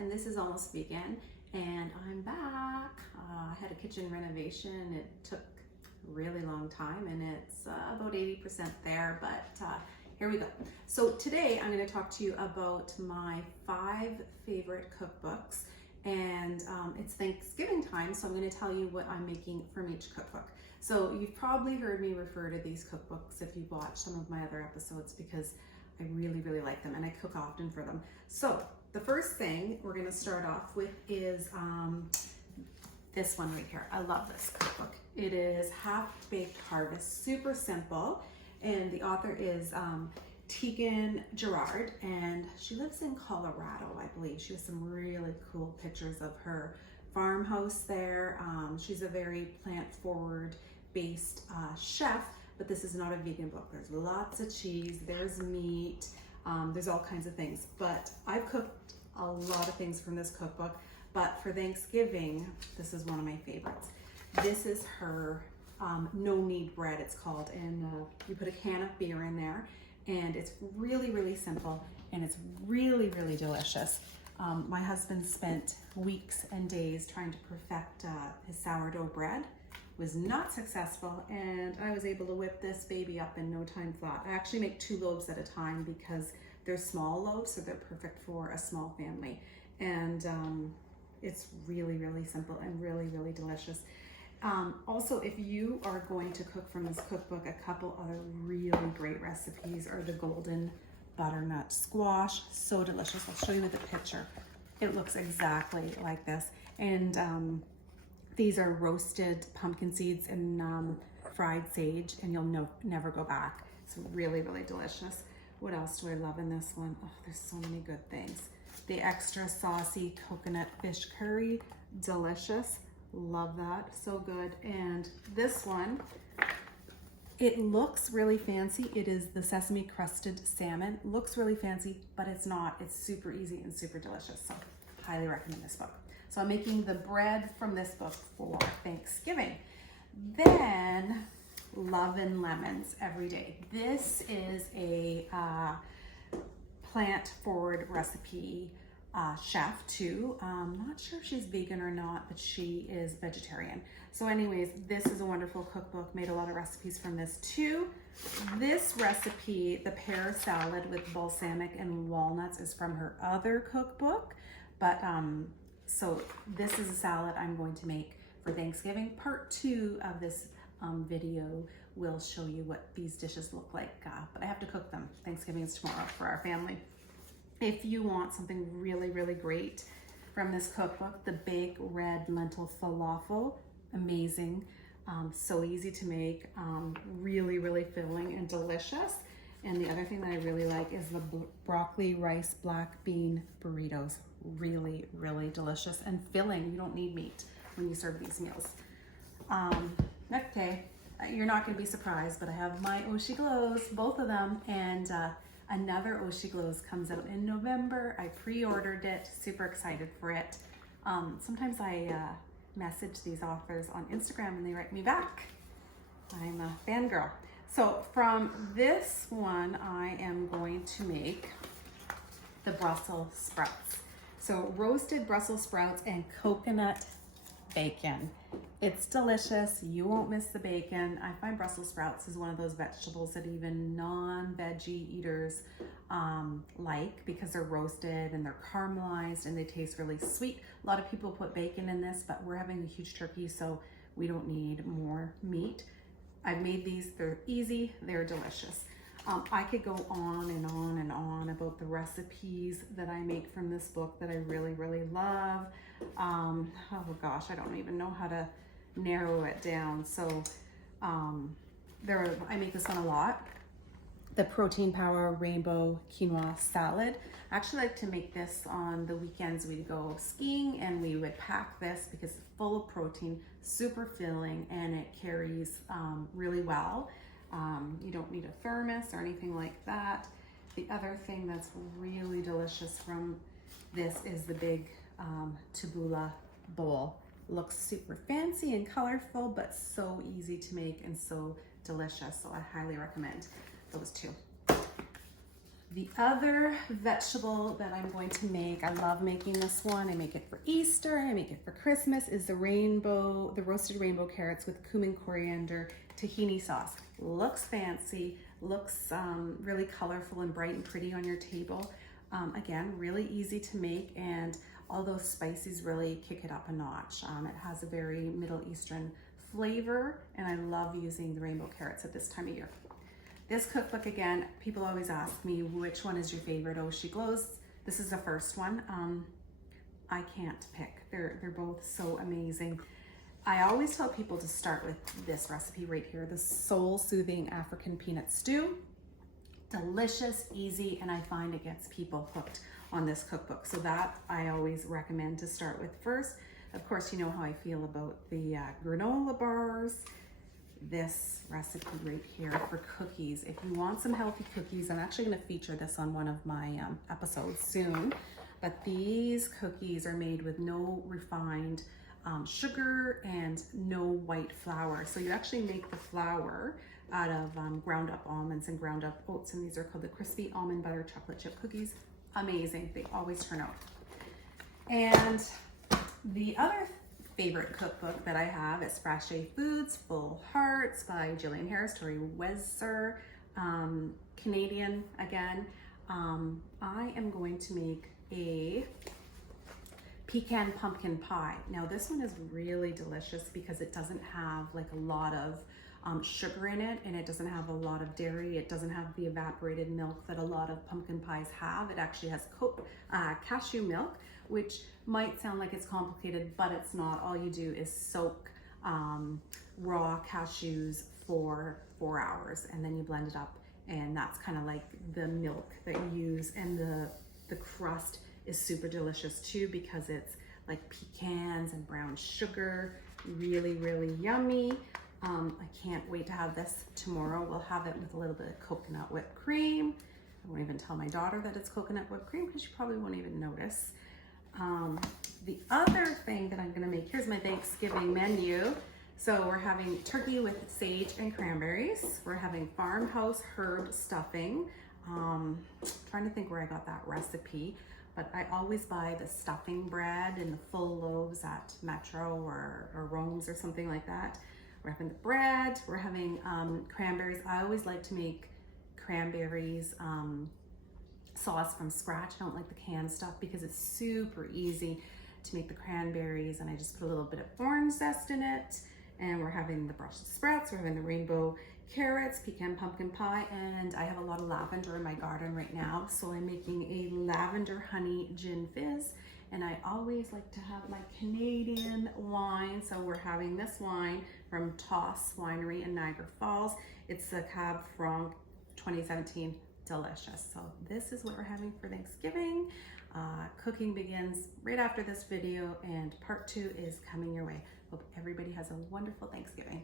and this is Almost Vegan, and I'm back. I had a kitchen renovation. It took a really long time, and it's about 80% there, but here we go. So today I'm going to talk to you about my 5 favorite cookbooks, and it's Thanksgiving time, so I'm going to tell you what I'm making from each cookbook. So you've probably heard me refer to these cookbooks if you've watched some of my other episodes, because I really, really like them and I cook often for them. So the first thing we're going to start off with is this one right here. I love this cookbook. It is Half-Baked Harvest, super simple, and the author is Pecan Gerard, and she lives in Colorado, I believe. She has some really cool pictures of her farmhouse there. She's a very plant-forward based chef, but this is not a vegan book. There's lots of cheese, there's meat, there's all kinds of things. But I've cooked a lot of things from this cookbook, but for Thanksgiving, this is one of my favorites. This is her no-knead bread, it's called, and you put a can of beer in there, and it's really, really simple, and it's really, really delicious. My husband spent weeks and days trying to perfect his sourdough bread. Was not successful, and I was able to whip this baby up in no time flat. I actually make 2 loaves at a time because they're small loaves, so they're perfect for a small family. And it's really, really simple and really, really delicious. Also, if you are going to cook from this cookbook, a couple other really great recipes are the golden butternut squash. So delicious. I'll show you with a picture. It looks exactly like this. And these are roasted pumpkin seeds and fried sage, and you'll never go back. It's really, really delicious. What else do I love in this one? Oh, there's so many good things. The extra saucy coconut fish curry, delicious. Love that, so good. And this one, it looks really fancy. It is the sesame crusted salmon. Looks really fancy, but it's not. It's super easy and super delicious. So highly recommend this book. So I'm making the bread from this book for Thanksgiving. Then Lovin lemons every day. This is a plant-forward recipe chef too. Not sure if she's vegan or not, but she is vegetarian. So anyways, this is a wonderful cookbook. Made a lot of recipes from this too. This recipe, the pear salad with balsamic and walnuts, is from her other cookbook. But so this is a salad I'm going to make for Thanksgiving. Part 2 of this video will show you what these dishes look like, but I have to cook them. Thanksgiving is tomorrow for our family. If you want something really, really great from this cookbook, the big red lentil falafel, amazing, so easy to make, really, really filling and delicious. And the other thing that I really like is the broccoli rice black bean burritos. Really, really delicious and filling. You don't need meat when you serve these meals. Okay, you're not going to be surprised, but I have my Oshi Glows, both of them, and another Oshi Glows comes out in November. I pre-ordered it, super excited for it. Sometimes I message these authors on Instagram and they write me back. I'm a fangirl. So from this one, I am going to make the Brussels sprouts. So roasted Brussels sprouts and coconut bacon. It's delicious. You won't miss the bacon. I find Brussels sprouts is one of those vegetables that even non-veggie eaters like, because they're roasted and they're caramelized and they taste really sweet. A lot of people put bacon in this, but we're having a huge turkey, so we don't need more meat. I've made these. They're easy. They're delicious. I could go on and on and on about the recipes that I make from this book that I really, really love. Oh gosh, I don't even know how to narrow it down. So I make this one a lot. The Protein Power Rainbow Quinoa Salad. I actually like to make this on the weekends. We'd go skiing and we would pack this because it's full of protein, super filling, and it carries really well. You don't need a thermos or anything like that. The other thing that's really delicious from this is the big tabbouleh bowl. Looks super fancy and colorful, but so easy to make and so delicious. So I highly recommend those 2. The other vegetable that I'm going to make, I love making this one. I make it for Easter, I make it for Christmas, is the roasted rainbow carrots with cumin, coriander, tahini sauce. Looks fancy, looks really colorful and bright and pretty on your table. Again, really easy to make, and all those spices really kick it up a notch. It has a very Middle Eastern flavor, and I love using the rainbow carrots at this time of year. This cookbook, again, people always ask me, which one is your favorite? Oh, She Glows. This is the first one. I can't pick. They're both so amazing. I always tell people to start with this recipe right here, the soul-soothing African peanut stew. Delicious, easy, and I find it gets people hooked on this cookbook. So that I always recommend to start with first. Of course, you know how I feel about the granola bars. This recipe right here for cookies. If you want some healthy cookies, I'm actually going to feature this on one of my episodes soon. But these cookies are made with no refined sugar and no white flour. So you actually make the flour out of ground up almonds and ground up oats, and these are called the crispy almond butter chocolate chip cookies. Amazing. They always turn out. And the other favorite cookbook that I have is Fraiche Foods Full Hearts by Jillian Harris, Tori Wesser, Canadian again. I am going to make a pecan pumpkin pie. Now this one is really delicious because it doesn't have like a lot of sugar in it, and it doesn't have a lot of dairy. It doesn't have the evaporated milk that a lot of pumpkin pies have. It actually has cashew milk, which might sound like it's complicated, but it's not. All you do is soak raw cashews for 4 hours, and then you blend it up, and that's kind of like the milk that you use. And the crust is super delicious too because it's like pecans and brown sugar. Really, really yummy. I can't wait to have this tomorrow. We'll have it with a little bit of coconut whipped cream. I won't even tell my daughter that it's coconut whipped cream because she probably won't even notice. The other thing that I'm gonna make, here's my Thanksgiving menu. So we're having turkey with sage and cranberries. We're having farmhouse herb stuffing. Trying to think where I got that recipe, but I always buy the stuffing bread in the full loaves at Metro or Rome's or something like that. We're having the bread, we're having cranberries. I always like to make cranberries sauce from scratch. I don't like the canned stuff because it's super easy to make the cranberries, and I just put a little bit of orange zest in it. And we're having the Brussels sprouts, we're having the rainbow carrots, pecan pumpkin pie, and I have a lot of lavender in my garden right now, so I'm making a lavender honey gin fizz. And I always like to have my Canadian wine, so we're having this wine from Toss Winery in Niagara Falls. It's a Cab Franc 2017. Delicious. So this is what we're having for Thanksgiving. Cooking begins right after this video, and part 2 is coming your way. Hope everybody has a wonderful Thanksgiving.